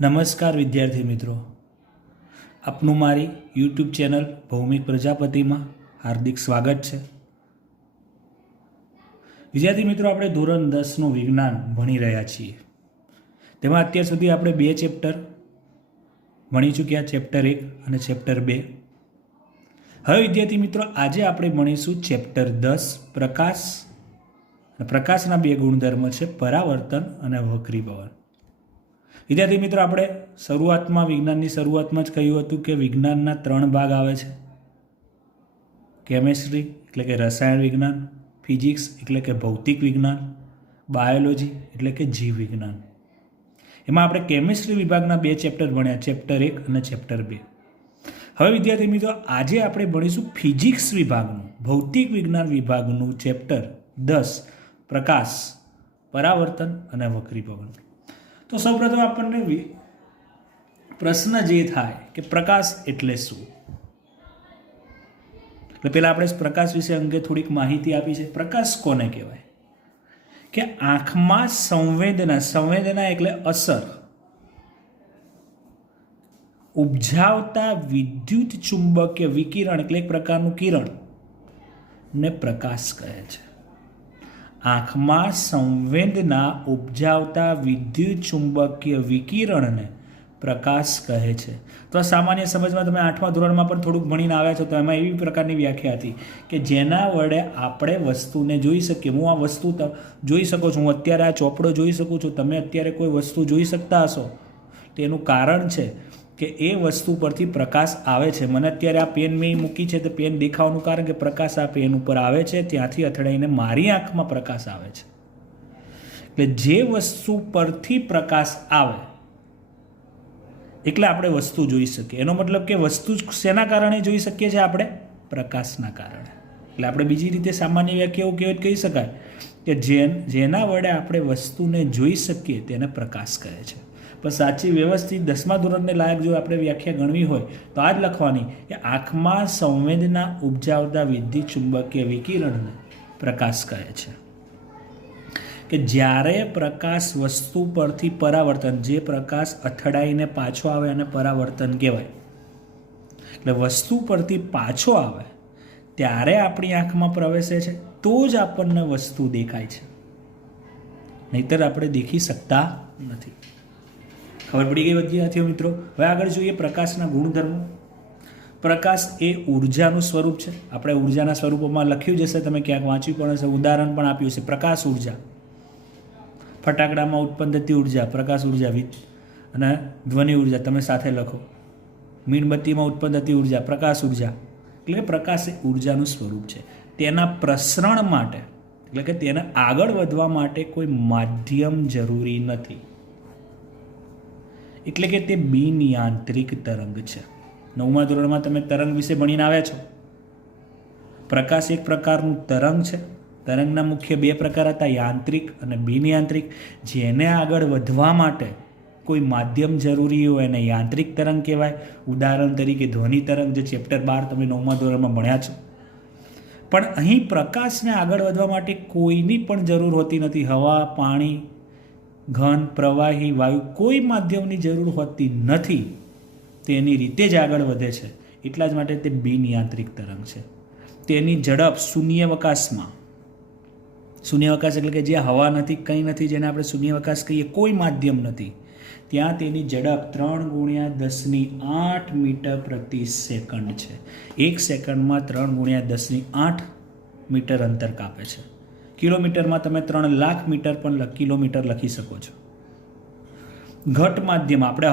નમસ્કાર વિદ્યાર્થી મિત્રો, આપનું મારી યુટ્યુબ ચેનલ ભૌમિક પ્રજાપતિમાં હાર્દિક સ્વાગત છે. વિદ્યાર્થી મિત્રો, આપણે ધોરણ 10નું વિજ્ઞાન ભણી રહ્યા છીએ. તેમાં અત્યાર સુધી આપણે બે ચેપ્ટર ભણી ચૂક્યા, ચેપ્ટર 1 અને ચેપ્ટર 2. હવે વિદ્યાર્થી મિત્રો, આજે આપણે ભણીશું ચેપ્ટર 10 પ્રકાશ. પ્રકાશના બે ગુણધર્મ છે, પરાવર્તન અને વક્રીભવન. વિદ્યાર્થી મિત્રો, આપણે વિજ્ઞાનની શરૂઆતમાં જ કહ્યું હતું કે વિજ્ઞાનના 3 ભાગ આવે છે: કેમેસ્ટ્રી એટલે કે રસાયણ વિજ્ઞાન, ફિઝિક્સ એટલે કે ભૌતિક વિજ્ઞાન, બાયોલોજી એટલે કે જીવ વિજ્ઞાન. એમાં આપણે કેમેસ્ટ્રી વિભાગના બે ચેપ્ટર ભણ્યા, ચેપ્ટર 1 અને ચેપ્ટર 2. હવે વિદ્યાર્થી મિત્રો, આજે આપણે ભણીશું ફિઝિક્સ વિભાગનું, ભૌતિક વિજ્ઞાન વિભાગનું ચેપ્ટર 10 પ્રકાશ, પરાવર્તન અને વક્રીભવન. તો સૌપ્રથમ આપણને પ્રશ્ન જે થાય કે પ્રકાશ એટલે શું? એટલે પહેલાં આપણે પ્રકાશ વિશે અંગે થોડીક માહિતી આપી છે. પ્રકાશ કોને કહેવાય? કે આંખમાં સંવેદના એટલે અસર ઉપજાવતા વિદ્યુત ચુંબકીય વિકિરણ એટલે એક પ્રકારનું કિરણ ને પ્રકાશ કહે છે. આંખમાં સંવેદના ઉપજાવતા વિદ્યુત ચુંબકીય વિકિરણને પ્રકાશ કહે છે. તો આ સામાન્ય સમજમાં તમે 8મા ધોરણમાં પણ થોડુંક ભણીને આવ્યા છો, તો એમાં એવી પ્રકારની વ્યાખ્યા હતી કે જેના વડે આપણે વસ્તુને જોઈ શકીએ. હું આ વસ્તુ જોઈ શકું છું, હું અત્યારે આ ચોપડો જોઈ શકું છું, તમે અત્યારે કોઈ વસ્તુ જોઈ શકતા હશો. તેનું કારણ છે કે એ વસ્તુ પરથી પ્રકાશ આવે છે. મને અત્યારે આ પેન મેં મૂકી છે, તો પેન દેખાવાનું કારણ કે પ્રકાશ આ પેન ઉપર આવે છે, ત્યાંથી અથડાઈને મારી આંખમાં પ્રકાશ આવે છે. એટલે જે વસ્તુ પરથી પ્રકાશ આવે એટલે આપણે વસ્તુ જોઈ શકીએ. એનો મતલબ કે વસ્તુ શેના કારણે જોઈ શકીએ છીએ? આપણે પ્રકાશના કારણે. એટલે આપણે બીજી રીતે સામાન્ય વ્યાખ્યા એવું કહેવત કહી શકાય કે જેના વડે આપણે વસ્તુને જોઈ શકીએ તેને પ્રકાશ કહે છે. પણ સાચી વ્યવસ્થિત 10મા ધોરણને લાયક જો આપણે વ્યાખ્યા ગણવી હોય તો આ જ લખવાની કે આંખમાં સંવેદના ઉપજાવતા વિદ્યુત ચુંબકીય વિકિરણને પ્રકાશ કહે છે. કે જ્યારે પ્રકાશ વસ્તુ પરથી પરાવર્તન, જે પ્રકાશ અથડાઈને પાછો આવે અને પરાવર્તન કહેવાય. એટલે વસ્તુ પરથી પાછો આવે ત્યારે આપણી આંખમાં પ્રવેશે છે, તો જ આપણને વસ્તુ દેખાય છે, નહીતર આપણે દેખી શકતા નથી. ખબર પડી ગઈ વિદ્યાર્થીઓ મિત્રો? હવે આગળ જોઈએ પ્રકાશના ગુણધર્મો. પ્રકાશ એ ઉર્જાનું સ્વરૂપ છે. આપણે ઉર્જાના સ્વરૂપોમાં લખ્યું જશે, તમે ક્યાંક વાંચ્યું પણ હશે, ઉદાહરણ પણ આપ્યું છે. પ્રકાશ ઉર્જા, ફટાકડામાં ઉત્પન્ન થતી ઉર્જા પ્રકાશ ઉર્જા, અને ધ્વનિ ઉર્જા તમે સાથે લખો. મીણબત્તીમાં ઉત્પન્ન થતી ઉર્જા પ્રકાશ ઉર્જા. એટલે કે પ્રકાશ એ ઉર્જાનું સ્વરૂપ છે. તેના પ્રસરણ માટે એટલે કે તેને આગળ વધવા માટે કોઈ માધ્યમ જરૂરી નથી. એટલે કે તે બિનયાંત્રિક તરંગ છે. 9મા ધોરણમાં તમે તરંગ વિશે ભણીને આવ્યા છો. પ્રકાશ એક પ્રકારનું તરંગ છે. તરંગના મુખ્ય 2 પ્રકાર હતા, યાંત્રિક અને બિનયાંત્રિક. જેને આગળ વધવા માટે કોઈ માધ્યમ જરૂરી હોય એને યાંત્રિક તરંગ કહેવાય. ઉદાહરણ તરીકે ધ્વનિ તરંગ, જે ચેપ્ટર 12 તમે 9મા ધોરણમાં ભણ્યા છો. પણ અહીં પ્રકાશને આગળ વધવા માટે કોઈની પણ જરૂર હોતી નથી. હવા, પાણી, ઘન, પ્રવાહી, વાયુ, કોઈ માધ્યમની જરૂર હોતી નથી. તેની રીતે જ આગળ વધે છે. એટલા જ માટે તે બિનયાંત્રિક તરંગ છે. તેની ઝડપ શૂન્યાવકાશ એટલે કે જ્યાં હવા નથી, કંઈ નથી, જેને આપણે શૂન્યાવકાશ કહીએ, કોઈ માધ્યમ નથી, ત્યાં તેની ઝડપ 3 × 10⁸ મીટર પ્રતિ સેકન્ડ છે. 1 સેકન્ડમાં 3 × 10⁸ મીટર અંતર કાપે છે. કિલોમીટરમાં તમે 3 લાખ મીટર પણ કિલોમીટર લખી શકો છો. ઘટ માધ્યમ, આપણે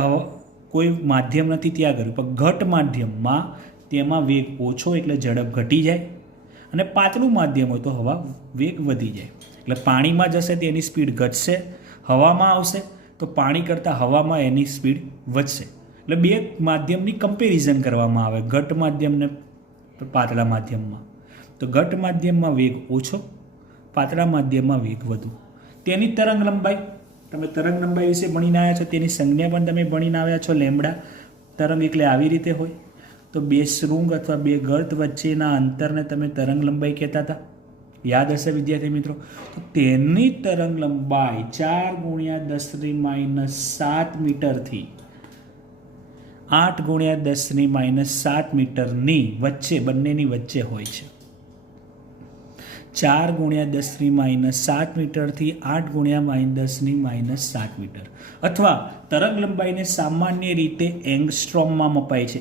કોઈ માધ્યમ નથી ત્યાં કર્યું, પણ ઘટ માધ્યમમાં તેમાં વેગ ઓછો એટલે ઝડપ ઘટી જાય, અને પાતળું માધ્યમ હોય તો હવા વેગ વધી જાય. એટલે પાણીમાં જશે તો એની સ્પીડ ઘટશે, હવામાં આવશે તો પાણી કરતાં હવામાં એની સ્પીડ વધશે. એટલે બે માધ્યમની કમ્પેરિઝન કરવામાં આવે, ઘટ માધ્યમ ને પાતળા માધ્યમમાં. તો ઘટ માધ્યમમાં વેગ ઓછો, પાતળા માધ્યમમાં વેગ વધુ. તેની તરંગ લંબાઈ, તમે તરંગ લંબાઈ વિશે ભણીને આવ્યા છો, તેની સંજ્ઞા પણ તમે ભણીને આવ્યા છો. લેમ્બડા તરંગ એટલે આવી રીતે હોય. તો 2 શૃંગ અથવા 2 ગર્ત વચ્ચેના અંતરને તમે તરંગ લંબાઈ કહેતા હતા. યાદ હશે વિદ્યાર્થી મિત્રો. તો તેની તરંગ લંબાઈ 4 × 10⁻7 મીટરથી 8 × 10⁻7 મીટરની વચ્ચે, બંનેની વચ્ચે હોય છે. 4 × 10⁻7 મીટરથી 8 × 10⁻7 મીટર, અથવા તરંગ લંબાઈને સામાન્ય રીતે એંગસ્ટ્રોમમાં મપાય છે.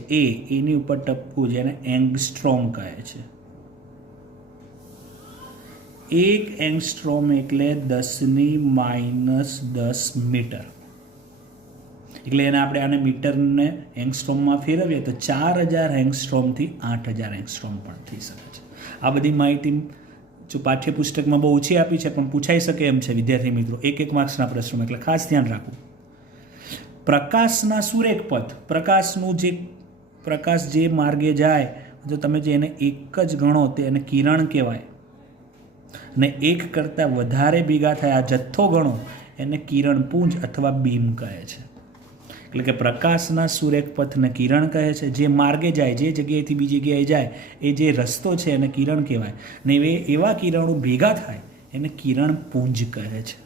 એની ઉપર ટપકું જેને એંગસ્ટ્રોમ કહે છે. 1 એંગસ્ટ્રોમ એટલે 10⁻10 મીટર. એટલે એને આપણે આને મીટરને એંગસ્ટ્રોમમાં ફેરવીએ તો 4000 એંગસ્ટ્રોમથી 8000 એંગસ્ટ્રોમ પણ થઈ શકે છે. આ બધી માહિતી જો પાઠ્યપુસ્તકમાં બહુ ઓછી આપી છે, પણ પૂછાઈ શકે એમ છે વિદ્યાર્થી મિત્રો, એક માર્ક્સના પ્રશ્નો, એટલે ખાસ ધ્યાન રાખવું. પ્રકાશના સુરેખ પથ, પ્રકાશ જે માર્ગે જાય, જો તમે જે એને એક જ ગણો તો એને કિરણ કહેવાય, અને એક કરતાં વધારે ભેગા થાય આ જથ્થો ગણો એને કિરણપુંજ અથવા બીમ કહે છે. એટલે કે પ્રકાશના સુરેખ પથને કિરણ કહે છે. જે માર્ગે જાય, જે જગ્યાએથી બીજી જગ્યાએ જાય, એ જે રસ્તો છે એને કિરણ કહેવાય, ને એવા કિરણો ભેગા થાય એને કિરણપુંજ કહે છે.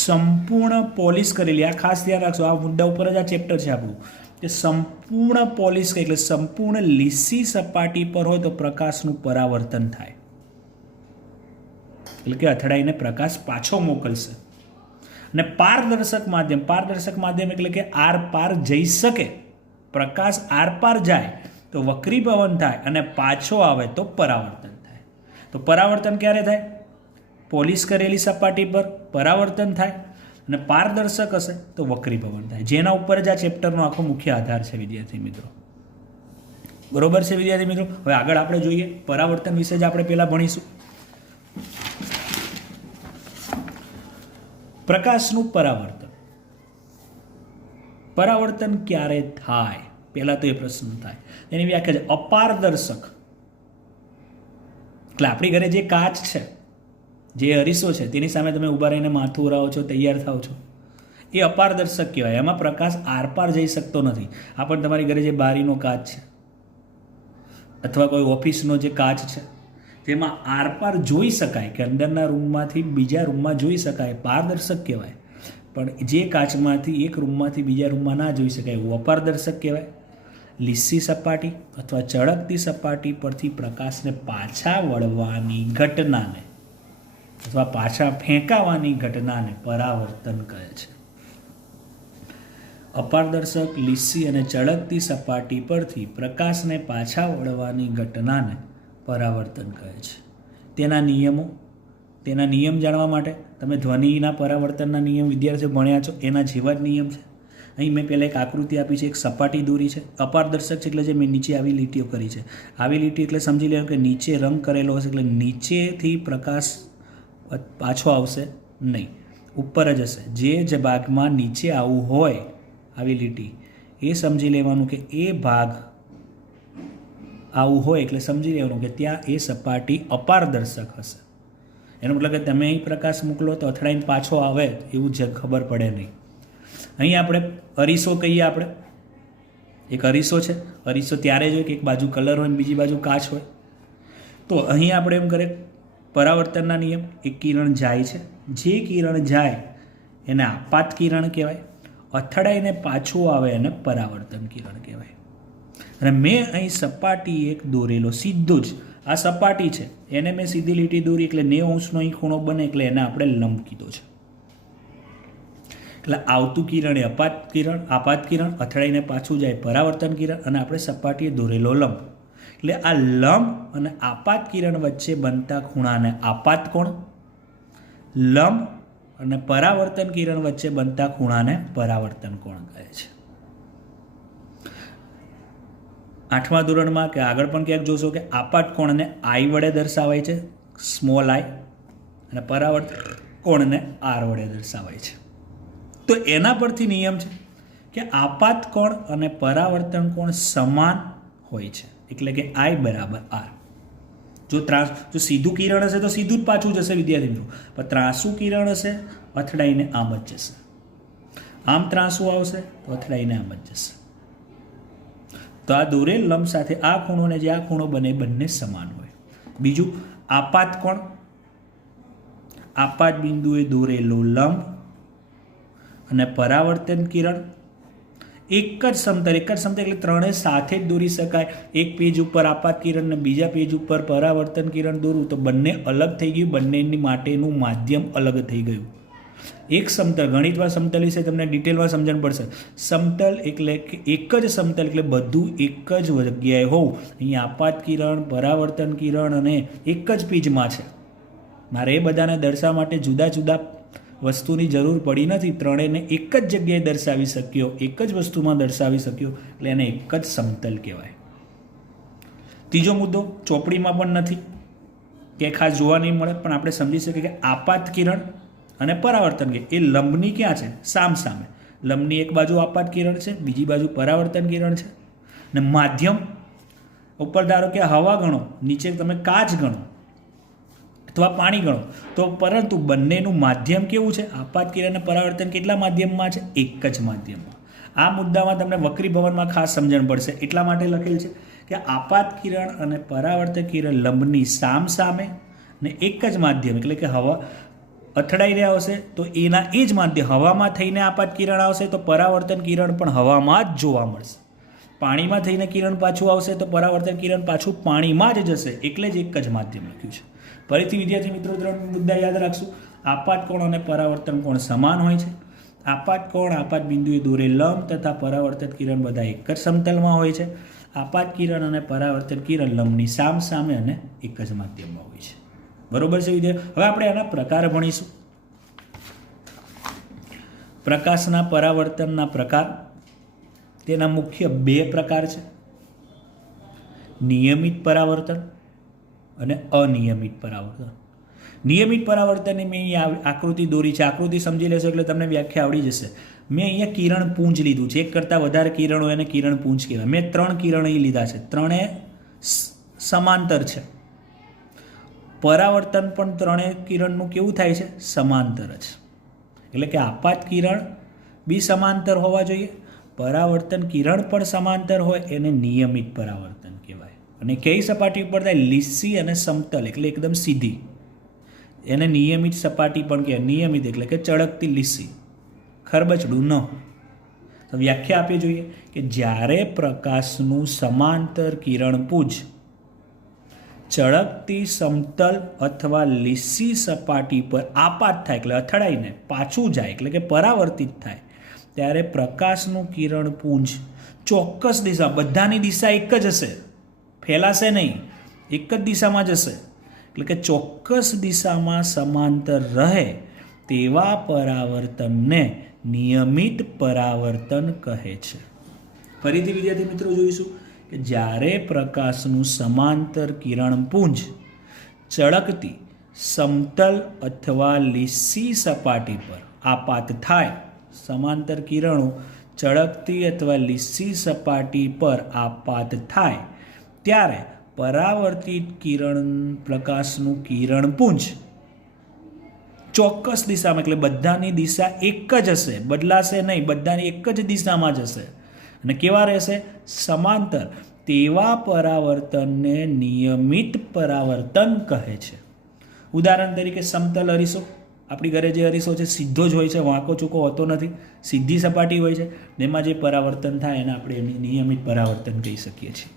સંપૂર્ણ પોલિશ કરેલી, આ ખાસ ધ્યાન રાખજો, આ મુદ્દા ઉપર જ આ ચેપ્ટર છે આપણું, કે સંપૂર્ણ પોલિશ એટલે સંપૂર્ણ લીસી સપાટી પર હોય તો પ્રકાશનું પરાવર્તન થાય, એટલે કે અથડાઈને પ્રકાશ પાછો મોકલશે. અને પારદર્શક માધ્યમ એટલે કે આર પાર જઈ શકે, પ્રકાશ આર પાર જાય તો વક્રીભવન થાય, અને પાછો આવે તો પરાવર્તન થાય. તો પરાવર્તન ક્યારે થાય? પોલિશ કરેલી સપાટી પર પરાવર્તન થાય, અને પારદર્શક હશે તો વક્રીભવન થાય, જેના ઉપર જ આ ચેપ્ટરનો આખો મુખ્ય આધાર છે વિદ્યાર્થી મિત્રો. બરોબર છે વિદ્યાર્થી મિત્રો. હવે આગળ આપણે જોઈએ, પરાવર્તન વિશે જ આપણે પહેલાં ભણીશું. પ્રકાશનું પરાવર્તન ક્યારે થાય? પહેલા તો એ પ્રશ્ન થાય. એની વ્યાખ્યા છે અપારદર્શક. એટલે આપણી ઘરે જે કાચ છે, જે અરીસો છે, તેની સામે તમે ઊભા રહીને માથું ઉરાવો છો, તૈયાર થાવ છો, એ અપારદર્શક કહેવાય. એમાં પ્રકાશ આરપાર જઈ શકતો નથી. આ પણ તમારી ઘરે જે બારીનો કાચ છે, અથવા કોઈ ઓફિસનો જે કાચ છે, તેમાં આરપાર જોઈ શકાય, કે અંદરના રૂમમાંથી બીજા રૂમમાં જોઈ શકાય, પારદર્શક કહેવાય. પણ જે કાચમાંથી એક રૂમમાંથી બીજા રૂમમાં ના જોઈ શકાય એવું અપારદર્શક કહેવાય. લીસી સપાટી અથવા ચળકતી સપાટી પરથી પ્રકાશને પાછા વળવાની ઘટનાને અથવા પાછા ફેંકાવાની ઘટનાને પરાવર્તન કહે છે. અપારદર્શક, લીસી અને ચળકતી સપાટી પરથી પ્રકાશને પાછા વળવાની ઘટનાને પરાવર્તન કહે છે. તેના નિયમ જાણવા માટે તમે ધ્વનિના પરાવર્તનના નિયમ વિદ્યાર્થીઓ ભણ્યા છો, એના જેવા જ નિયમ છે. અહીં મેં પહેલાં એક આકૃતિ આપી છે, એક સપાટી દોરી છે. અપારદર્શક છે એટલે જે મેં નીચે આવી લીટીઓ કરી છે, આવી લીટી એટલે સમજી લેવાનું કે નીચે રંગ કરેલો હશે, એટલે નીચેથી પ્રકાશ પાછો આવશે નહીં, ઉપર જ હશે. જે ભાગમાં નીચે આવવું હોય આવી લીટી, એ સમજી લેવાનું કે એ ભાગ આવું હોય એટલે સમજી લેવાનું કે ત્યાં એ સપાટી અપારદર્શક હશે. એનો મતલબ કે તમે અહીં પ્રકાશ મોકલો તો અથડાઈને પાછો આવે એવું જ ખબર પડે નહીં. અહીં આપણે અરીસો કહીએ, આપણે એક અરીસો છે. અરીસો ત્યારે જ હોય કે એક બાજુ કલર હોય ને બીજી બાજુ કાચ હોય. તો અહીં આપણે એમ કરે પરાવર્તનના નિયમ, એક કિરણ જાય છે, જે કિરણ જાય એને આપાત કિરણ કહેવાય, અથડાઈને પાછું આવે એને પરાવર્તન કિરણ કહેવાય. અને મેં અહીં સપાટી એક દોરેલો, સીધો જ આ સપાટી છે એને મેં સીધી લીટી દોરી, એટલે 90 અહીં ખૂણો બને, એટલે એને આપણે લંબ કીધો છે. એટલે આવતું કિરણ એ આપાત કિરણ, અથડાઈને પાછું જાય પરાવર્તન કિરણ, અને આપણે સપાટીએ દોરેલો લંબ. એટલે આ લંબ અને આપાત કિરણ વચ્ચે બનતા ખૂણાને આપાત કોણ, લંબ અને પરાવર્તન કિરણ વચ્ચે બનતા ખૂણાને પરાવર્તન કોણ કહે છે. 8મા ધોરણમાં કે આગળ પણ ક્યાંક જોશો કે આપાત કોણને આઈ વડે દર્શાવાય છે, સ્મોલ આઈ, અને પરાવર્તન કોણને આર વડે દર્શાવાય છે. તો એના પરથી નિયમ છે કે આપાત કોણ અને પરાવર્તન કોણ સમાન હોય છે, એટલે કે આઈ બરાબર આર. જો સીધું કિરણ હશે તો સીધું જ પાછું જશે વિદ્યાર્થી મિત્રો, પણ ત્રાંસું કિરણ હશે અથડાઈને આમ જ જશે, આમ ત્રાંસું આવશે તો અથડાઈને આમ જ જશે. તો આ દોરેલ લંબ સાથે આ ખૂણો ને જે આ ખૂણો બને બંને સમાન હોય. બીજું, આપાત કોણ? આપાત બિંદુએ દોરેલો લંબ અને પરાવર્તન કિરણ એક જ સમતલ એટલે ત્રણેય સાથે જ દોરી શકાય. એક પેજ ઉપર આપાત કિરણ ને બીજા પેજ ઉપર પરાવર્તન કિરણ દોરું તો બંને અલગ થઈ ગયું, બંનેની માટેનું માધ્યમ અલગ થઈ ગયું. એક સમતલ, ગણિતમાં સમતલ વિશે તમને ડિટેલમાં સમજણ પડશે. સમતલ એટલે કે એક જ સમતલ એટલે બધું એક જ જગ્યાએ હોવું. અહીંયા આપાત કિરણ, પરાવર્તન કિરણ અને એક જ પેજમાં છે. મારે એ બધાને દર્શાવવા માટે જુદા જુદા વસ્તુની જરૂર પડી નથી. ત્રણેયને એક જ જગ્યાએ દર્શાવી શક્યો, એક જ વસ્તુમાં દર્શાવી શક્યો, એટલે એને એક જ સમતલ કહેવાય. ત્રીજો મુદ્દો ચોપડીમાં પણ નથી કે ખાસ જોવા નહીં મળે, પણ આપણે સમજી શકીએ કે આપાત કિરણ અને પરાવર્તન કિરણ એ લંબની ક્યાં છે? સામ સામે. લંબની એક બાજુ આપાત કિરણ છે, બીજી બાજુ પરાવર્તન કિરણ છે. ને માધ્યમ ઉપર ધારો કે હવા ગણો, નીચે તમે કાચ ગણો અથવા પાણી ગણો, તો પરંતુ બંનેનું માધ્યમ કેવું છે? આપાત કિરણ અને પરાવર્તન કેટલા માધ્યમમાં છે? એક જ માધ્યમમાં. આ મુદ્દામાં તમને વક્રીભવનમાં ખાસ સમજણ પડશે, એટલા માટે લખેલ છે કે આપાત કિરણ અને પરાવર્તન કિરણ લંબની સામ સામે ને એક જ માધ્યમ, એટલે કે હવા અથડાઈ રહ્યા હશે તો એના એ જ માધ્યમ હવામાં થઈને આપાત કિરણ આવશે તો પરાવર્તન કિરણ પણ હવામાં જ જોવા મળશે. પાણીમાં થઈને કિરણ પાછું આવશે તો પરાવર્તન કિરણ પાછું પાણીમાં જ જશે, એટલે જ એક જ માધ્યમ લખ્યું છે. ફરીથી વિદ્યાર્થી મિત્રો ત્રણ મુદ્દા યાદ રાખશું. આપાત કોણ અને પરાવર્તન કોણ સમાન હોય છે. આપાત કોણ આપાત બિંદુએ દોરે લંબ તથા પરાવર્તન કિરણ બધા એક જ સમતલમાં હોય છે. આપાત કિરણ અને પરાવર્તન કિરણ લંબની સામ સામે અને એક જ માધ્યમમાં હોય છે. બરોબર છે વિદ્યાર્થી? હવે આપણે આના પ્રકાર ભણીશું. પ્રકાશના પરાવર્તનના પ્રકાર, તેના મુખ્ય બે પ્રકાર છે: નિયમિત પરાવર્તન અને અનિયમિત પરાવર્તન. નિયમિત પરાવર્તનની મેં અહીંયા આકૃતિ દોરી છે. આકૃતિ સમજી લેશો એટલે તમને વ્યાખ્યા આવડી જશે. મેં અહીંયા કિરણ પુંજ લીધું છે. એક કરતાં વધારે કિરણ હોય એને કિરણ પુંજ કહેવાય. મેં 3 કિરણ અહીં લીધા છે. ત્રણે સમાંતર છે. પરાવર્તન પણ ત્રણેય કિરણનું કેવું થાય છે? સમાંતર જ. એટલે કે આપાત કિરણ બી સમાંતર હોવા જોઈએ, પરાવર્તન કિરણ પણ સમાંતર હોય, એને નિયમિત પરાવર્તન કહેવાય. અને કઈ સપાટી ઉપર થાય? લીસી અને સમતલ, એટલે એકદમ સીધી. એને નિયમિત સપાટી પણ કહેવાય. નિયમિત એટલે કે ચળકતી લીસી, ખરબચડું ન. તો વ્યાખ્યા આપવી જોઈએ કે જ્યારે પ્રકાશનું સમાંતર કિરણપુંજ ચળકતી સમતલ અથવા લીસી સપાટી પર આપાત થાય, એટલે અથડાઈને પાછું જાય, એટલે કે પરાવર્તિત થાય, ત્યારે પ્રકાશનું કિરણપુંજ ચોક્કસ દિશા, બધાની દિશા એક જ હશે, ફેલાશે નહીં, એક જ દિશામાં જશે. એટલે કે ચોક્કસ દિશામાં સમાંતર રહે તેવા પરાવર્તનને નિયમિત પરાવર્તન કહે છે. ફરીથી વિદ્યાર્થી મિત્રો જોઈશું કે જ્યારે પ્રકાશનું સમાંતર કિરણપુંજ ચળકતી સમતલ અથવા લીસી સપાટી પર આપાત થાય, સમાંતર કિરણો ચળકતી અથવા લીસી સપાટી પર આપાત થાય, ત્યારે પરાવર્તિત પ્રકાશનું કિરણપુંજ ચોક્કસ દિશામાં, એટલે બધાની દિશા એક જ હશે, બદલાશે નહીં, બધાની એક જ દિશામાં જશે અને કેવા રહેશે? સમાંતર. તેવા પરાવર્તનને નિયમિત પરાવર્તન કહે છે. ઉદાહરણ તરીકે સમતલ અરીસો, આપણી ઘરે જે અરીસો છે સીધો જ હોય છે, વાંકો ચૂકો હોતો નથી, સીધી સપાટી હોય છે, એમાં જે પરાવર્તન થાય એને આપણે નિયમિત પરાવર્તન કહી શકીએ છીએ.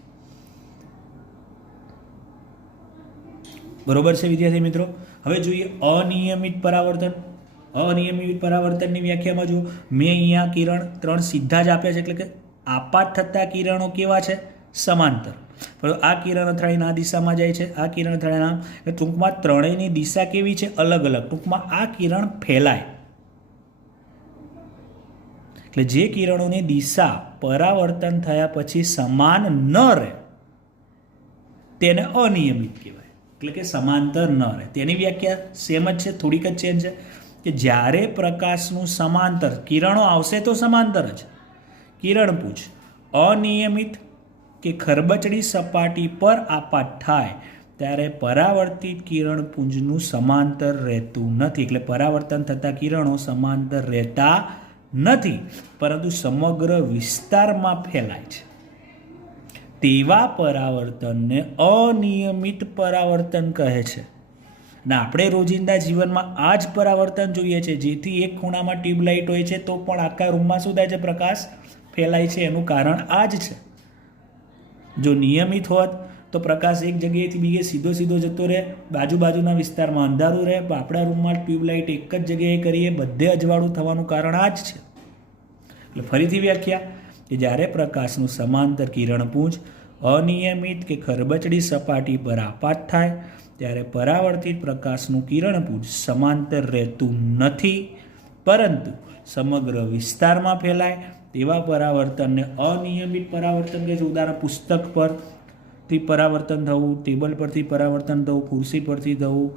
બરોબર છે વિદ્યાર્થી મિત્રો? હવે જોઈએ અનિયમિત પરાવર્તન. અનિયમિત પરાવર્તનની વ્યાખ્યામાં જુઓ, મેં અહીંયા કિરણ 3 સીધા જ આપ્યા છે, એટલે કે આપાત થતા કિરણો કેવા છે? સમાંતર. પરંતુ આ કિરણ અથડાઈને આ દિશામાં જાય છે, આ કિરણ અથડાઈને આમ, એટલે ટૂંકમાં ત્રણેયની દિશા કેવી છે? અલગ અલગ. ટૂંકમાં આ કિરણ ફેલાય, એટલે જે કિરણોની દિશા પરાવર્તન થયા પછી સમાન ન રહે તેને અનિયમિત કહેવાય, એટલે કે સમાંતર ન રહે. તેની વ્યાખ્યા સેમ જ છે, થોડીક જ ચેન્જ છે કે જ્યારે પ્રકાશનું સમાંતર કિરણો આવશે તો સમાંતર જ કિરણપુંજ અનિયમિત કે ખરબચડી સપાટી પર આપાત થાય ત્યારે પરાવર્તિત કિરણપુંજનું સમાંતર રહેતું નથી. એટલે પરાવર્તન થતા કિરણો સમાંતર રહેતા નથી, પરંતુ સમગ્ર વિસ્તારમાં ફેલાય છે. તેવા પરાવર્તનને અનિયમિત પરાવર્તન કહે છે. અને આપણે રોજિંદા જીવનમાં આ જ પરાવર્તન જોઈએ છે, જેથી એક ખૂણામાં ટ્યુબલાઇટ હોય છે તો પણ આખા રૂમમાં શું થાય છે, પ્રકાશ ફેલાય છે. એનું કારણ આ જ છે. જો નિયમિત હોત તો પ્રકાશ એક જગ્યાએથી બીજે સીધો સીધો જતો રહે, બાજુના વિસ્તારમાં અંધારું રહે. આપણા રૂમમાં ટ્યુબલાઇટ એક જ જગ્યાએ કરીએ, બધે અજવાળું થવાનું કારણ આ જ છે. એટલે ફરીથી વ્યાખ્યા કે જ્યારે પ્રકાશનું સમાંતર કિરણપુંજ અનિયમિત કે ખરબચડી સપાટી પર આપાત થાય ત્યારે પરાવર્તિત પ્રકાશનું કિરણપુંજ સમાંતર રહેતું નથી, પરંતુ સમગ્ર વિસ્તારમાં ફેલાય. તેવા પરાવર્તનને અનિયમિત પરાવર્તન કહે છે. ઉદાહરણ, પુસ્તક પરથી પરાવર્તન થવું, ટેબલ પરથી પરાવર્તન થવું, ખુરશી પરથી થવું,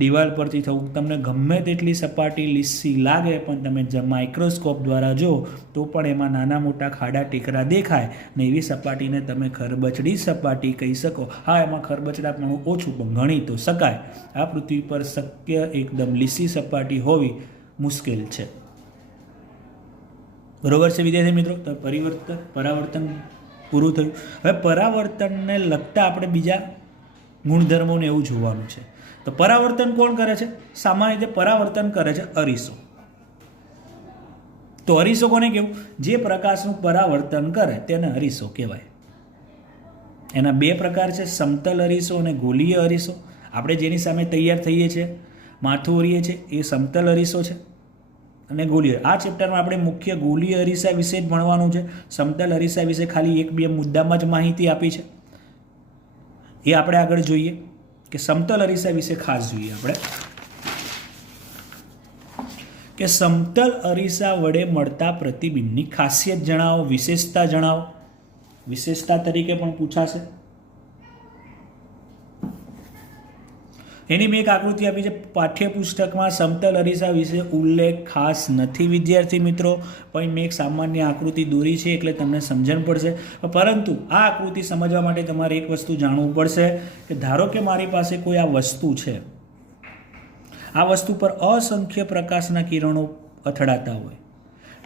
દિવાલ પરથી થવું. તમને ગમે તેટલી સપાટી લીસી લાગે, પણ તમે માઇક્રોસ્કોપ દ્વારા જો તો પણ એમાં નાના મોટા ખાડા ટેકરા દેખાય ને એવી સપાટીને તમે ખરબચડી સપાટી કહી શકો. હા, એમાં ખરબચડાપણું ઓછું, પણ ગણી તો શકાય. આ પૃથ્વી પર શક્ય એકદમ લીસી સપાટી હોવી મુશ્કેલ છે. બરોબર છે વિદ્યાર્થી મિત્રો? તો પરાવર્તન પૂરું થયું. હવે પરાવર્તનને લગતા આપણે બીજા ગુણધર્મોને એવું જોવાનું છે. તો પરાવર્તન કોણ કરે છે? સામાન્ય રીતે પરાવર્તન કરે છે અરીસો. તો અરીસો કોને કહેવું? જે પ્રકાશનું પરાવર્તન કરે તેને અરીસો કહેવાય. એના બે પ્રકાર છે, સમતલ અરીસો અને ગોલીય અરીસો. આપણે જેની સામે તૈયાર થઈએ છીએ, માથું ઓરીએ છીએ, એ સમતલ અરીસો છે. અને ગોલીય, આ ચેપ્ટરમાં આપણે મુખ્ય ગોલીય અરીસા વિશે જ ભણવાનું છે. સમતલ અરીસા વિશે ખાલી 1-2 મુદ્દામાં જ માહિતી આપી છે, એ આપણે આગળ જોઈએ. કે સમતલ અરીસા વિશે ખાસ જોઈએ આપણે કે સમતલ અરીસા વડે મળતા પ્રતિબિંબની ખાસિયત જણાવો, વિશેષતા જણાવો. વિશેષતા તરીકે પણ પૂછાશે. એની મેં એક આકૃતિ આપી છે પાઠ્યપુસ્તકમાં. સમતલ અરીસા વિશે ઉલ્લેખ ખાસ નથી વિદ્યાર્થી મિત્રો, પણ મેં એક સામાન્ય આકૃતિ દોરી છે એટલે તમને સમજણ પડશે. પરંતુ આ આકૃતિ સમજવા માટે તમારે એક વસ્તુ જાણવું પડશે કે ધારો કે મારી પાસે કોઈ આ વસ્તુ છે, આ વસ્તુ પર અસંખ્ય પ્રકાશના કિરણો અથડાતા હોય,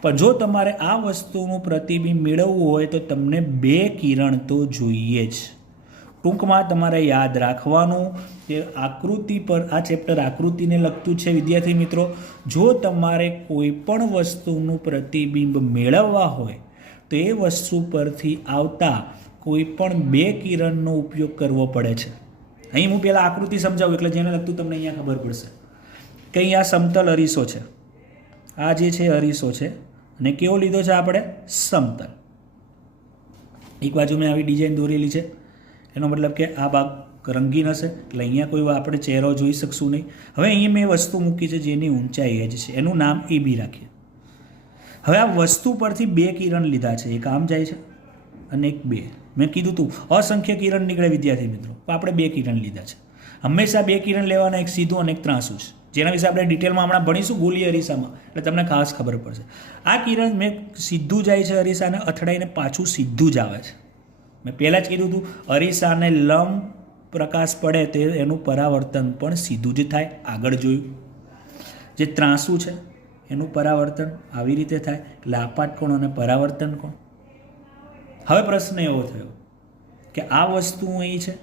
પણ જો તમારે આ વસ્તુનું પ્રતિબિંબ મેળવવું હોય તો તમને 2 કિરણ તો જોઈએ જ. ટૂંકમાં તમારે યાદ રાખવાનું કે આકૃતિ પર, આ ચેપ્ટર આકૃતિને લગતું છે વિદ્યાર્થી મિત્રો. જો તમારે કોઈ પણ વસ્તુનું પ્રતિબિંબ મેળવવા હોય તો એ વસ્તુ પરથી આવતા કોઈ પણ 2 કિરણનો ઉપયોગ કરવો પડે છે. અહીં હું પહેલાં આકૃતિ સમજાવું એટલે જેને લગતું તમને અહીંયા ખબર પડશે કે અહીંયા સમતલ અરીસો છે. આ જે છે અરીસો છે અને કેવો લીધો છે આપણે? સમતલ. એક બાજુ મેં આવી ડિઝાઇન દોરેલી છે, એનો મતલબ કે આ ભાગ રંગીન હશે એટલે અહીંયા કોઈ આપણે ચહેરો જોઈ શકશું નહીં. હવે અહીંયા મેં વસ્તુ મૂકી છે જેની ઊંચાઈ h છે, એનું નામ AB રાખીએ. હવે આ વસ્તુ પરથી 2 કિરણ લીધા છે, એક આમ જાય છે અને એક 2. મેં કીધું તું અસંખ્ય કિરણ નીકળે વિદ્યાર્થી મિત્રો, તો આપણે 2 કિરણ લીધા છે. હંમેશા 2 કિરણ લેવાના, એક સીધું અને એક ત્રાંસું છે, જેના વિશે આપણે ડિટેલમાં હમણાં ભણીશું ગોલીય અરીસામાં, એટલે તમને ખાસ ખબર પડશે. આ કિરણ મેં સીધું જાય છે અરીસાને અથડાઈને પાછું સીધું જ આવે છે. મેં પહેલાં જ કીધું હતું અરીસાને લંબ પ્રકાશ પડે તો એનું પરાવર્તન પણ સીધું જ થાય. આગળ જોયું. જે ત્રાંસું છે એનું પરાવર્તન આવી રીતે થાય, એટલે આપાત કોણ અને પરાવર્તન કોણ. હવે પ્રશ્ન એવો થયો કે આ વસ્તુ અહીં છે,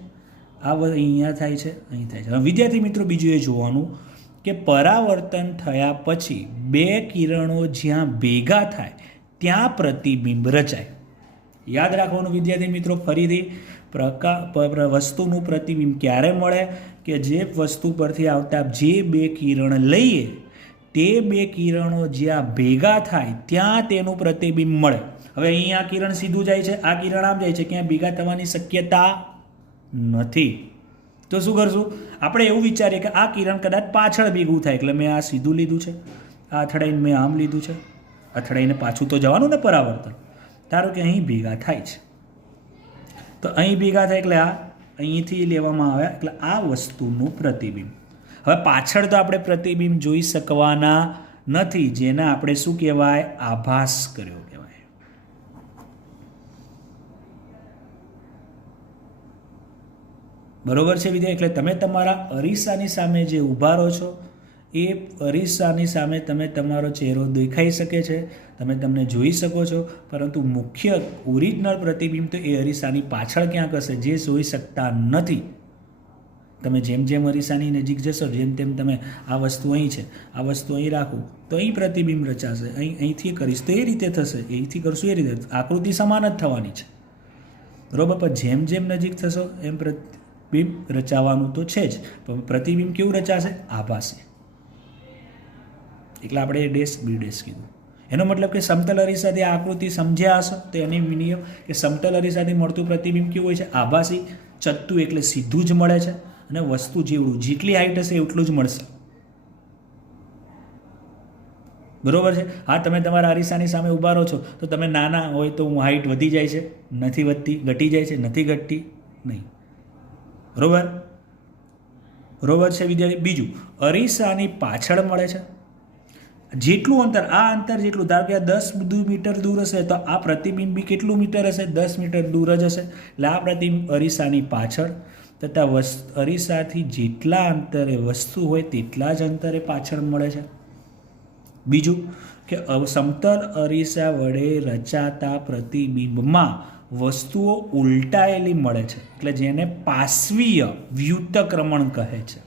આ અહીંયા થાય છે, અહીં થાય છે. હવે વિદ્યાર્થી મિત્રો બીજું એ જોવાનું કે પરાવર્તન થયા પછી 2 કિરણો જ્યાં ભેગા થાય ત્યાં પ્રતિબિંબ રચાય. યાદ રાખવાનું વિદ્યાર્થી મિત્રો ફરીથી, વસ્તુનું પ્રતિબિંબ ક્યારે મળે કે જે વસ્તુ પરથી આવતા જે 2 કિરણ લઈએ તે 2 કિરણો જ્યાં ભેગા થાય ત્યાં તેનું પ્રતિબિંબ મળે. હવે અહીં આ કિરણ સીધું જાય છે, આ કિરણ આમ જાય છે, ક્યાં ભેગા થવાની શક્યતા નથી. તો શું કરશું? આપણે એવું વિચારીએ કે આ કિરણ કદાચ પાછળ ભેગું થાય, એટલે મેં આ સીધું લીધું છે, આ અથડાઈને મેં આમ લીધું છે, અથડાઈને પાછું તો જવાનું ને પરાવર્તન. ધારો કે અહીં ભેગા થાય છે, તો અહીં ભેગા થાય એટલે આ અહીંથી લેવામાં આવ્યા, એટલે આ વસ્તુનું પ્રતિબિંબ. હવે પાછળ તો આપણે પ્રતિબિંબ જોઈ શકવાના નથી, જેને આપણે શું કહેવાય? આભાસ કર્યો કહેવાય. બરોબર છે વિદ્યાર્થી? એટલે તમે તમારા અરીસાની સામે જે ઊભા રહો છો એ અરીસાની સામે તમે તમારો ચહેરો દેખાઈ શકે છે, તમે તમને જોઈ શકો છો, પરંતુ મુખ્ય ઓરિજિનલ પ્રતિબિંબ તો એ અરીસાની પાછળ ક્યાંક હશે, જે જોઈ શકતા નથી. તમે જેમ જેમ અરીસાની નજીક જશો, જેમ તેમ તમે આ વસ્તુ અહીં છે, આ વસ્તુ અહીં રાખો તો અહીં પ્રતિબિંબ રચાશે, અહીંથી કરીશ તો એ રીતે થશે, અહીંથી કરશું એ રીતે, આકૃતિ સમાન જ થવાની છે, બરાબર. પણ જેમ જેમ નજીક થશો એમ પ્રતિબિંબ રચાવાનું તો છે જ, પણ પ્રતિબિંબ કેવું રચાશે? આભાસી. એટલે આપણે એ ડેશ બી ડેશ કીધું. એનો મતલબ કે સમતલ અરીસાથી આ આકૃતિ સમજ્યા હશો તો એની નિયમ કે સમતલ અરીસાથી મળતું પ્રતિબિંબ કેવું હોય છે? આભાસી. ચત્તું એટલે સીધું જ મળે છે, અને વસ્તુ જેવડું જેટલી હાઈટ હશે એટલું જ મળશે, બરોબર છે. હા, તમે તમારા અરીસાની સામે ઊભા રહો છો તો તમે નાના હોય તો હાઈટ વધી જાય છે, નથી વધતી, ઘટી જાય છે, નથી ઘટતી, નહીં, બરોબર. બરોબર છે વિદ્યાર્થી. બીજું, અરીસાની પાછળ મળે છે જેટલું અંતર, આ અંતર જેટલું, ધારો કે આ 10 મીટર દૂર હશે તો આ પ્રતિબિંબ બી કેટલું મીટર હશે? 10 મીટર દૂર જ હશે. એટલે આ પ્રતિબિંબ અરીસાની પાછળ તથા અરીસાથી જેટલા અંતરે વસ્તુ હોય તેટલા જ અંતરે પાછળ મળે છે. બીજું કે સમતલ અરીસા વડે રચાતા પ્રતિબિંબમાં વસ્તુઓ ઉલટાયેલી મળે છે, એટલે જેને પાર્શ્વીય વ્યુત્ક્રમણ કહે છે.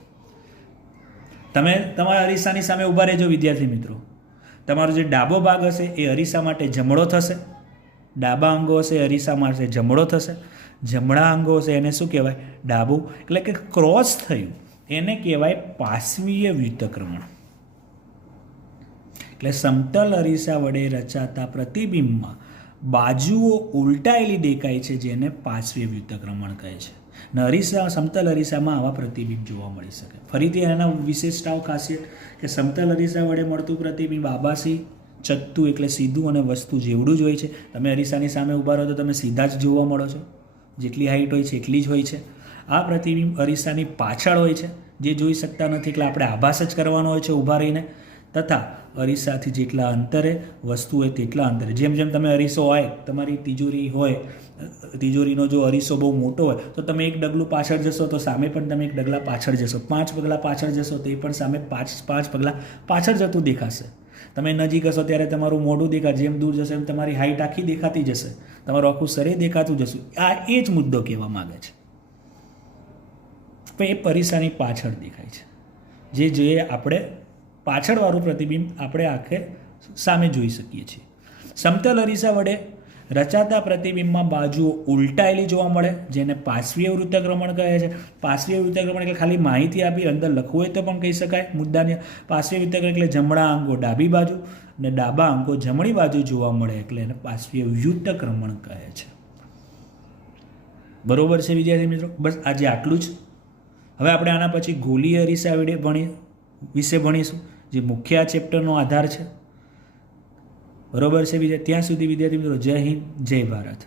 તમે તમારા અરીસાની સામે ઊભા રહેજો વિદ્યાર્થી મિત્રો, તમારો જે ડાબો ભાગ હશે એ અરીસા માટે જમણો થશે, ડાબા અંગો હશે અરીસા માટે જમણો થશે, જમણા અંગો હશે એને શું કહેવાય? ડાબું. એટલે કે ક્રોસ થયું એને કહેવાય પાર્શ્વીય વ્યુત્ક્રમણ. એટલે સમતલ અરીસા વડે રચાતા પ્રતિબિંબમાં બાજુઓ ઉલટાયેલી દેખાય છે, જેને પાર્શ્વીય વ્યુત્ક્રમણ કહે છે. અને અરીસા, સમતલ અરીસામાં આવા પ્રતિબિંબ જોવા મળી શકે. ફરીથી એના વિશેષતાઓ, ખાસિયત કે સમતલ અરીસા વડે મળતું પ્રતિબિંબ આભાસી, ચત્તું એટલે સીધું અને વસ્તુ જેવડું જ હોય છે. તમે અરીસાની સામે ઊભા રહો તો તમે સીધા જ જોવા મળો છો, જેટલી હાઈટ હોય છે એટલી જ હોય છે. આ પ્રતિબિંબ અરીસાની પાછળ હોય છે, જે જોઈ શકતા નથી, એટલે આપણે આભાસ જ કરવાનો હોય છે ઊભા રહીને. તથા અરીસાથી જેટલા અંતરે વસ્તુ હોય તેટલા અંતરે, જેમ જેમ તમે અરીસો હોય, તમારી તિજોરી હોય, તિજોરીનો જો અરીસો બહુ મોટો હોય તો તમે એક ડગલું પાછળ જશો તો સામે પણ તમે એક ડગલા પાછળ જશો, 5 પગલાં પાછળ જશો તો એ પણ સામે 5 પગલાં પાછળ જતું દેખાશે. તમે નજીક હશો ત્યારે તમારું મોઢું દેખાય, જેમ દૂર જશે એમ તમારી હાઈટ આખી દેખાતી જશે, તમારું આખું શરીર દેખાતું જશે. આ એ જ મુદ્દો કહેવા માગે છે. પણ એ અરીસાની પાછળ દેખાય છે, જે આપણે પાછળવાળું પ્રતિબિંબ આપણે આંખે સામે જોઈ શકીએ છીએ. સમતલ અરીસા વડે રચાતા પ્રતિબિંબમાં બાજુઓ ઉલટાયેલી જોવા મળે, જેને પાર્શ્વીય વૃત્તક્રમણ કહે છે. પાર્શ્વીય વૃત્તક્રમણ એટલે ખાલી માહિતી આપી, અંદર લખવું હોય તો પણ કહી શકાય મુદ્દાને. પાર્શ્વીય વૃત્તક્રમણ એટલે જમણા અંગો ડાબી બાજુ અને ડાબા અંગો જમણી બાજુ જોવા મળે, એટલે એને પાર્શ્વીય વ્યુત્ક્રમણ કહે છે. બરોબર છે વિદ્યાર્થી મિત્રો. બસ આજે આટલું જ. હવે આપણે આના પછી ગોલીય અરીસા વિશે ભણીશું, જે મુખ્ય આ ચેપ્ટરનો આધાર છે. બરોબર છે વિદ્યાર્થી. ત્યાં સુધી વિદ્યાર્થી મિત્રો, જય હિન્દ, જય ભારત.